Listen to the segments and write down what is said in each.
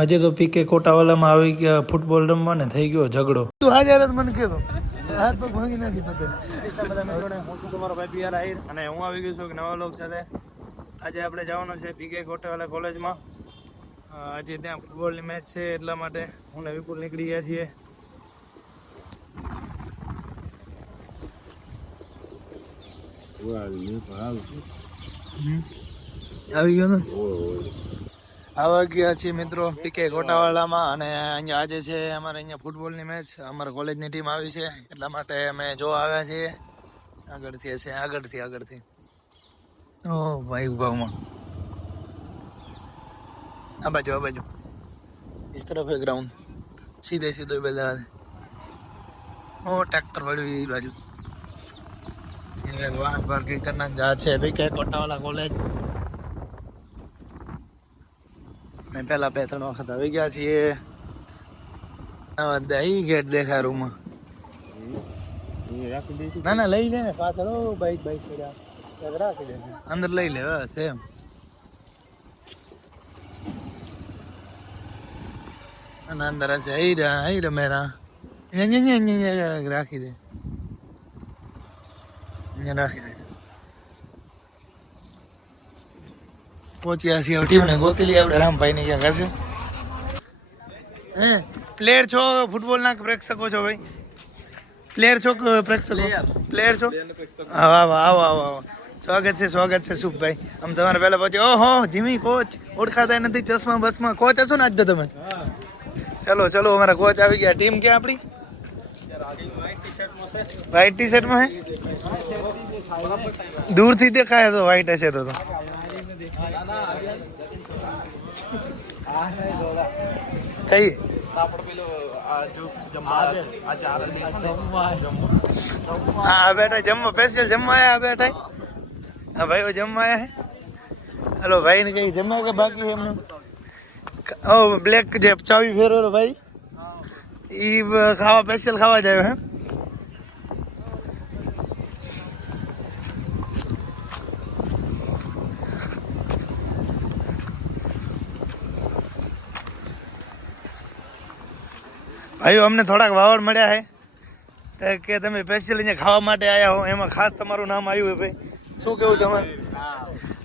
આજે તો પીકે કોટાવાલામાં આવી ગયા ફૂટબોલ રમવા ને થઈ ગયો ઝઘડો. તું હાજર જ મને કહેતો હાથ પગ ભાંગી નાખી પટેલ. બધા મિત્રોને હું છું તમારો ભાઈ પીઆર આહિર અને હું આવી ગયો છું નવા લોક સાથે. આજે આપણે જવાનું છે પીકે કોટાવાલા કોલેજમાં. આજે ત્યાં ફૂટબોલની મેચ છે એટલા માટે હું ને વિપુલ નીકળી ગયા છીએ. આવી ગયો ને આવા ગયા છીએ મિત્રો પીકે કોટાવાલામાં અને અહીંયા આજે છે અમારે અહીંયા ફૂટબોલની મેચ. અમારા કોલેજની ટીમ આવી છે એટલા માટે અમે જોવા આવ્યા છીએ. આગળથી હશે આગળથી ઓ ભાઈ ભાવમાં આ બાજુ इस तरफ है ग्राउंड सीधे બધા ઓ ટ્રેક્ટર વાળું એ બાજુ વાહન પાર્કિંગ કરना जा છે પીકે કોટાવાલા કોલેજ. મેં પહેલા 2-3 વખત આવી ગયા છીએ. દહીં ગેટ દેખાય રૂમમાં. ના લઈ લે પાછળ બાઈક રાખી દે અંદર લઈ લે બસ એમ. અને અંદર હશે અહીં મેરા રાખી દે રાખી દે. પહોંચ્યા છીએ ટીમને ગોતી લઈએ આપણે રામભાઈ ને ક્યાં કરશે. હે પ્લેયર છો ફૂટબોલ ના પ્રેક્ષકો છો ભાઈ? પ્લેયર છો પ્લેયર છો? આવો સ્વાગત છે સુખભાઈ. આમ તમારે પહેલા પહોંચે ઓહો જીમી કોચ ઓળખાતા નથી ચશ્મા બસમાં. કોચ હશો ને આજ તો તમે? ચલો અમારા કોચ આવી ગયા. ટીમ ક્યાં આપણી? વ્હાઈટ ટી શર્ટમાં હે દૂરથી દેખાય તો વ્હાઈટ હશે તો કઈ હા બેઠા જમવા સ્પેશિયલ જમવા આયા બેઠા. હા ભાઈઓ જમવા આયા હે. હલો ભાઈ ને કઈ જમવા કે બાકી એમને? ઓ બ્લેક જે ચાવી ફેરવો ભાઈ ઈ ખાવા સ્પેશિયલ ખાવા જાય હે. ભાઈઓ અમને થોડાક વાવડ મળ્યા છે કે તમે સ્પેશિયલ અહીંયા ખાવા માટે આવ્યા હો. એમાં ખાસ તમારું નામ આવ્યું હોય ભાઈ, શું કેવું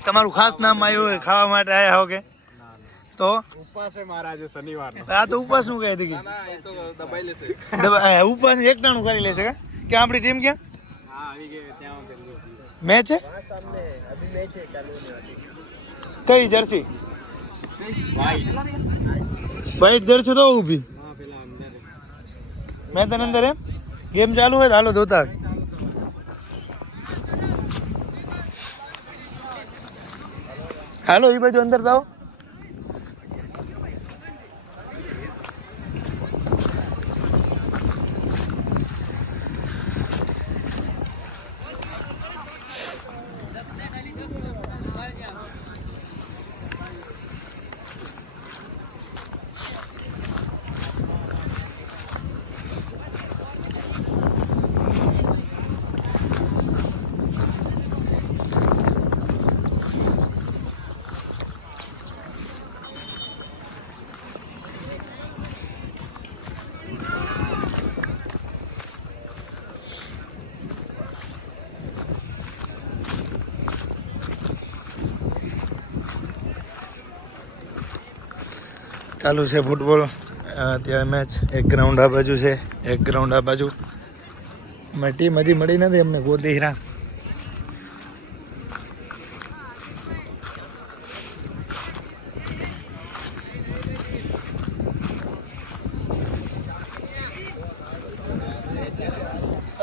તમારું ખાસ નામ આવ્યું હોય ખાવા માટે આવ્યા હો કે? તો ઉપવાસ છે મારા આજે શનિવાર. આ તો ઉપવાસ શું કહે હતી ઉપવાસ એકટાણું કરી લેશે કે આપણી ટીમ ક્યાં મેચ છે? કઈ જર્સી? વ્હાઈટ જર્સી તો ઊભી मैदान अंदर है गेम चालू है. हालो धोता हालो ये बाजू अंदर जाओ. ચાલુ છે ફૂટબોલ અત્યારે મેચ. એક ગ્રાઉન્ડ આ બાજુ છે એક ગ્રાઉન્ડ આ બાજુ. અમારી ટીમ હજી મળી નથી અમને ગોતી હીરા.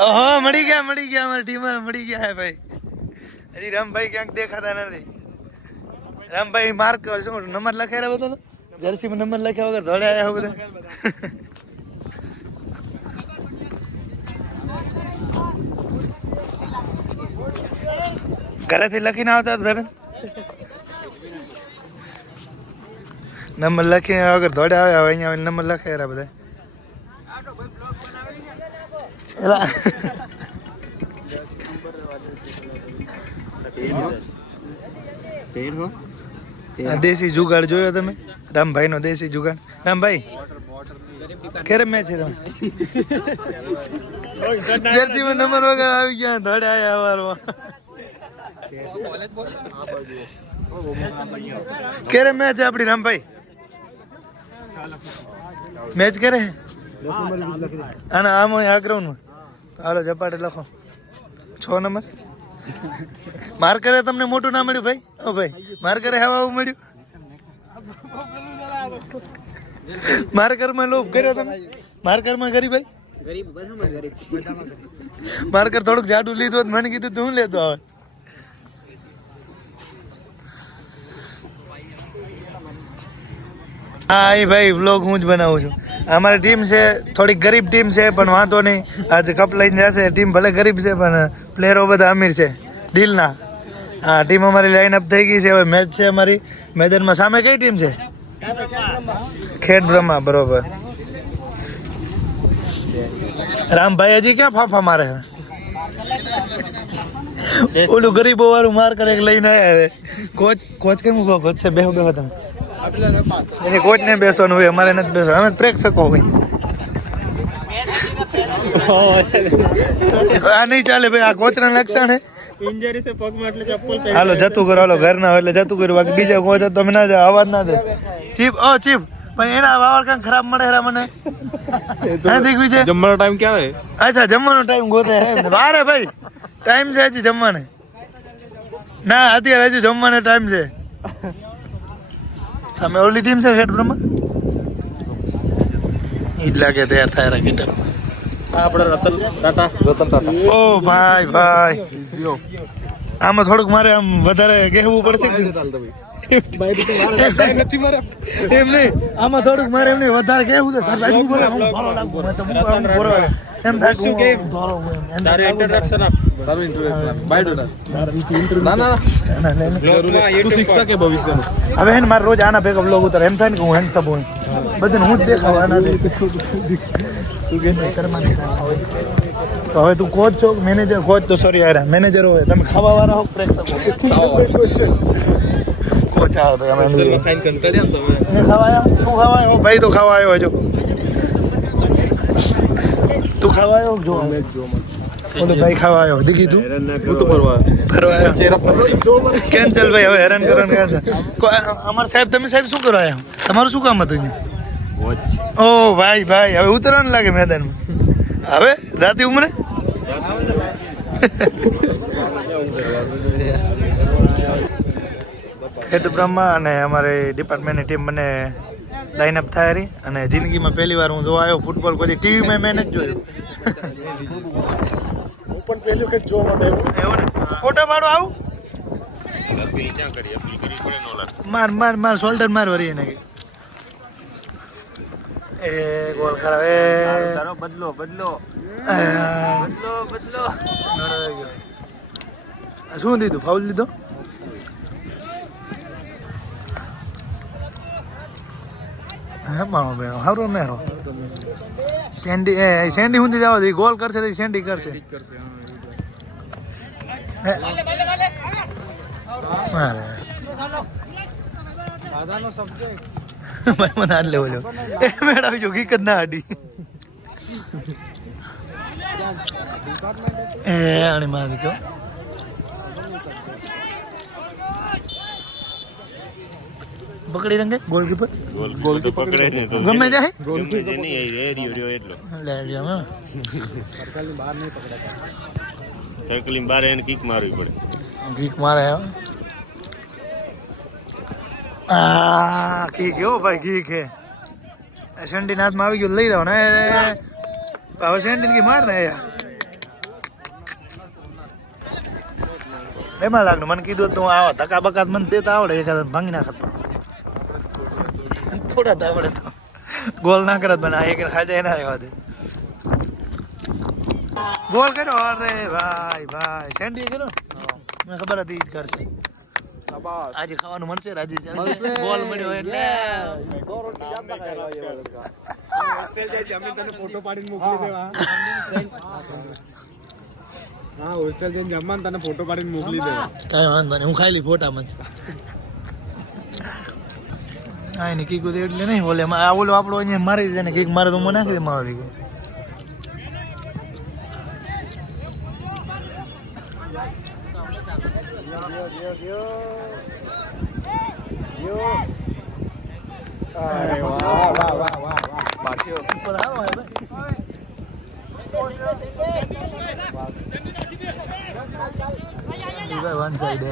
ઓહો મળી ગયા અમારી ટીમ મળી ગયા હે ભાઈ. હજી રામભાઈ ક્યાંક દેખાતા નથી. રામભાઈ માર્ક શું નંબર લખાઈ રહ્યો હતો જર્સી માં નંબર લખ્યા વગર દોડે આવ્યા બધા. ઘરેથી લખીને આવતા ભાઈ નંબર લખીને વગર દોડે આવ્યા. હવે અહીંયા નંબર લખાય બધા. દેશી જુગાડ જોયો તમે? રામભાઈ નો દેશી જુગાડ. રામભાઈ ક્યારે મેચ છે તમે? જર્સી માં નંબર વગર આવી ગયા ધડે આયા હવારમાં. ક્યારે મેચ છે આપડી રામભાઈ? મેચ ક્યારે? અને આમ આ ગ્રાઉન્ડ માં હાલો ઝપાટે લખો 6 નંબર. માર્કરે તમને મોટું ના મળ્યું ભાઈ? ઓ ભાઈ માર્કરે હવા મળ્યું? માર્કર માં લોભ કર્યો તમે? માર્કર માં ગરીબ ભાઈ? માર્કર થોડુંક જાડું લીધું મને કીધું તું લેતો આવે. હા એ ભાઈ વ્લોગ હું જ બનાવું છું. અમારી ટીમ છે થોડીક ગરીબ ટીમ છે પણ વાંધો નહીં. આજે કપ લઈને જશે. ટીમ ભલે ગરીબ છે પણ પ્લેયરો બધા અમીર છે દિલના. હા ટીમ અમારી લાઈન અપ થઈ ગઈ છે. હવે મેચ છે અમારી મેદાનમાં. સામે કઈ ટીમ છે? ખેડ બ્રહ્મા. બરોબર. રામભાઈ હજી ક્યાં ફાફા મારે? ઓલું ગરીબો વાળું માર કરે લઈને આવ્યા. કોચ કેમ ઉભો? કોચ છે બેહો બેહો તમે. એની કોચ ને બેસવાનું હોય, અમારે નથી બેસવાનું. અમે પ્રેક્ષકો હોય. આ નહીં ચાલે ભાઈ. આ કોચ ના લક્ષણ હે. ઇન્જરી છે પગમાં એટલે ચપ્પલ પહેરી. હાલો જતું કરો. હાલો ઘર ના હોય એટલે જતું કર્યું. બાકી બીજા કોચ તમે ના જાવ. અવાજ ના દે. ચીફ ચીફ પણ એના વાવડ કાંઈ ખરાબ મળે હેરા મને. દિગ્વિજય જમવાનો ટાઈમ ક્યાં હે? અચ્છા જમવાનો ટાઈમ ગોતે હે. વારે ભાઈ ટાઈમ છે હજી જમવાને. ના અત્યારે હજી જમવાનો ટાઈમ છે. સામે ઓલી ટીમ છે ખેડ બ્રહ્મા. ઈ જ લાગે તૈયાર થાય રાકેટ. આપણે રતન ટાટા. ઓ ભાઈ ભાઈ આમાં થોડુંક મારે આમ વધારે કહેવું પડશે. એમ નહીં આમાં થોડુંક મારે એમને વધારે કહેવું છે. એમ હવે હે ને મારે રોજ આના ભેગા બ્લોગ ઉતાર. એમ થાય ને કે હું હેન્ડસમ હોય બધું હું જ દેખાવ આના. તો હવે તું કોચ છો મેનેજર? કોચ તો સોરી યાર મેનેજર હોય. તમે ખાવા વાળા હો પ્રેક્ષકો? કોચ આવો તો અમે સાઈન કરી દે. તમે ખાવા આવ્યો? શું ખાવા આવ્યો ભાઈ? તો ખાવા આવ્યો હજો. તું ખાવા આવ્યો? જો ઓલો ભાઈ ખાવા આવ્યો. દીકી તું ફરવા આવ્યો. કેન્સલ ભાઈ. હવે હેરાન કરવાનું કેન્સલ. અમારા સાહેબ તમે સાહેબ શું કરવા આવ્યા? તમારું શું કામ હતું? ઓ ભાઈ ભાઈ હવે ઉતરવાનું લાગે મેદાનમાં. હવે રાતે ઉમરે ખેડ બ્રહ્મા અને અમારી ડિપાર્ટમેન્ટની ટીમ મને લાઈન અપ થાય રહી. અને જિંદગીમાં પહેલી વાર હું જોવા આવ્યો ફૂટબોલ. કોઈ ટીવીમાં મેં નથી જોયું. હું પણ પહેલી વખત જોવા માટે એવું ને. ફોટા પાડો આવું માર માર માર શોલ્ડર માર વરી એને એ ગોલ ખરાબ. એ બદલો બદલો બદલો બદલો. શું દીધું? ફાઉલ દીધો? હે મારો બેનો હારો મેરો. સેન્ડી સેન્ડી હુંદી જાવ દે. ગોલ કરશે તો સેન્ડી કરશે. મારે સાદાનો સબ્જેક્ટ ભાઈ મને આડ લેવો લ્યો. એ મેડમ જો ગીક જ ના આડી. એ આણી માં દીકો પકડી રંગે ગોલકીપર. ગોલકીપર પકડે ને તો ગમે જાય. ગોલકીપર નહીં એ રહ્યો એટલો લે લ્યો. હા સર્કલની બહાર નહીં પકડાતા. સર્કલની બહાર એને કિક મારવી પડે. કિક મારે હે. આ કિક હો ભાઈ કિક હે. સેન્ડી હાથમાં આવી ગયું લઈ જાવ ને. હવે સેન્ડી કી માર ને યાર. એમાં લાગનું મને કીધું તું આવા ધક્કા બકાત મને દેતા આવડે. એકાદ ભાંગી નાખત થોડા તો આવડે તો ગોલ ના કરત. બને એક ખાઈ જાય એના રહેવા દે. ગોલ કર્યો. અરે ભાઈ ભાઈ સેન્ડી કર્યો. મને ખબર હતી જ કરશે. આજે ખાવાનું મળશે રાજી. ગોલ મળ્યો એટલે ફોટો પાડીને મોકલી દેવા. હા હોસ્ટેલ જઈને જમવાનું તને ફોટો પાડીને મોકલી દે. કઈ વાંધો નહીં હું ખાઈ લી ફોટામાં. હા એને કીક એટલે નહીં બોલે આ ઓલો આપણો અહીંયા મારી દે ને કીક મારે તો મને નાખી દે મારો દીકરો વન સાઈડ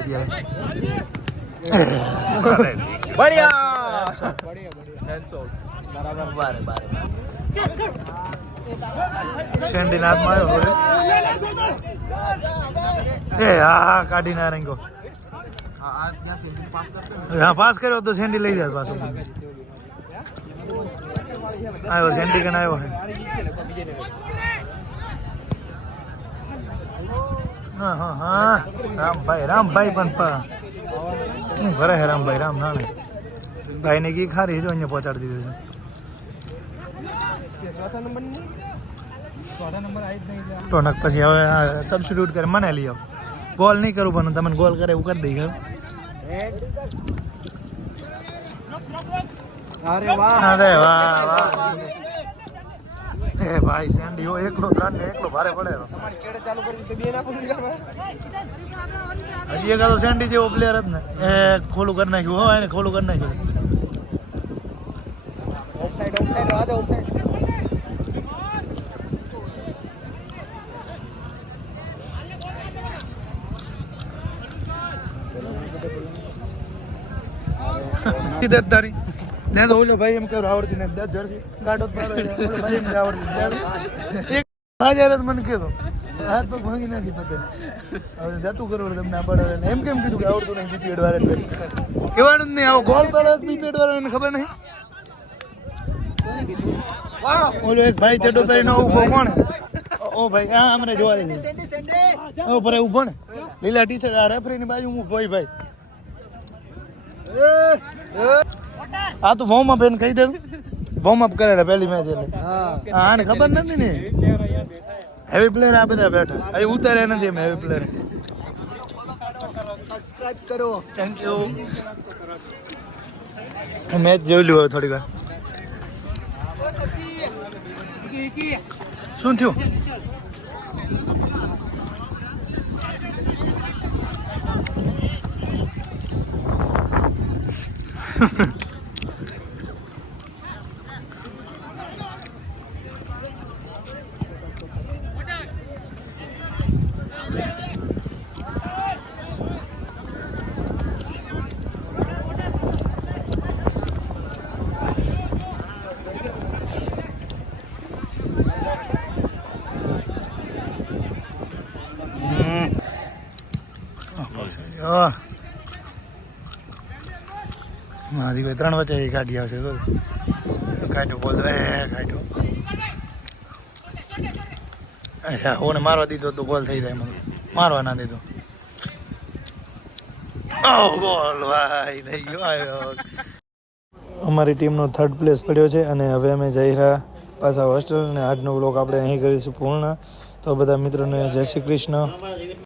સેન્ડી નાથમાં આવ્યો એ હા કાઢી ના રંગો હા પાસ કર્યો તો સેન્ડી લઈ જાય પાછો આવ્યો સેન્ડી કણ આવ્યો હા હા હા રામભાઈ પણ ભરે હે રામભાઈ રામ ના ભાઈ ને કી ખારી જો અહીંયા પહોંચાડી દીધું છે તો નક પછી હવે સબસ્ટિટ્યુટ કરે મને લઈ આવો ગોલ નહીં કરું પણ તમને ગોલ કરે એવું કરી દઈ અરે વાહ વાહ એ ભાઈ સેન્ડી હો એકલો 3 ને એકલો ભારે પડે હજી એકાદો સેન્ડી જેવો પ્લેયર જ ને એ ખોલું કરી નાખ્યું હો એને ખોલું કરી નાખ્યું તારી લે તો ઓલો ભાઈ એમ કરું આવડતી ને 10 જર્સી ગાડો ભાઈ એમ આવડતી એક 1000 મને કીધો હાથ પગ ભાંગી નાખી પતે હવે જતું કરવું તમને પડે એમ કેમ કીધું કે આવડતું નહીં બીપીએડ વાળા કહેવાનું જ નહીં આવો ગોલ પડે બીપીએડ વાળાને ખબર નહીં ઓલો એક ભાઈ ચડો પહેરીને ઉભો કોણ ઓ ભાઈ હા અમને જોવા દે ઓ પર ઉભો ને લીલા ટી શર્ટ આ રેફરી ની બાજુ હું ભાઈ આ તો વોર્મ અપ એને કહી દે વોર્મ અપ કરે પહેલી મેચ એટલે હા આને ખબર નથી ને હેવી પ્લેયર આ બધા બેઠા અહીં ઉતારે નથી એમ હેવી પ્લેયર સબસ્ક્રાઇબ કરો થેન્ક યુ મેચ જોઈ લ્યો થોડી વાર શું થયું મારી કોઈ 3 વચ્ચે કાઢી આવશે તો કાઢ્યો બોલ કાઢ્યો અચ્છા ઓને મારવા દીધો તો ગોલ થઈ જાય મને મારવા ના દીધો ગોલ ભાઈ થઈ ગયો આવ્યો અમારી ટીમનો 3rd પ્લેસ પડ્યો છે અને હવે અમે જઈ રહ્યા પાછા હોસ્ટેલ અને આજનો વ્લોગ આપણે અહીં કરીશું પૂર્ણ તો બધા મિત્રોને જય શ્રી કૃષ્ણ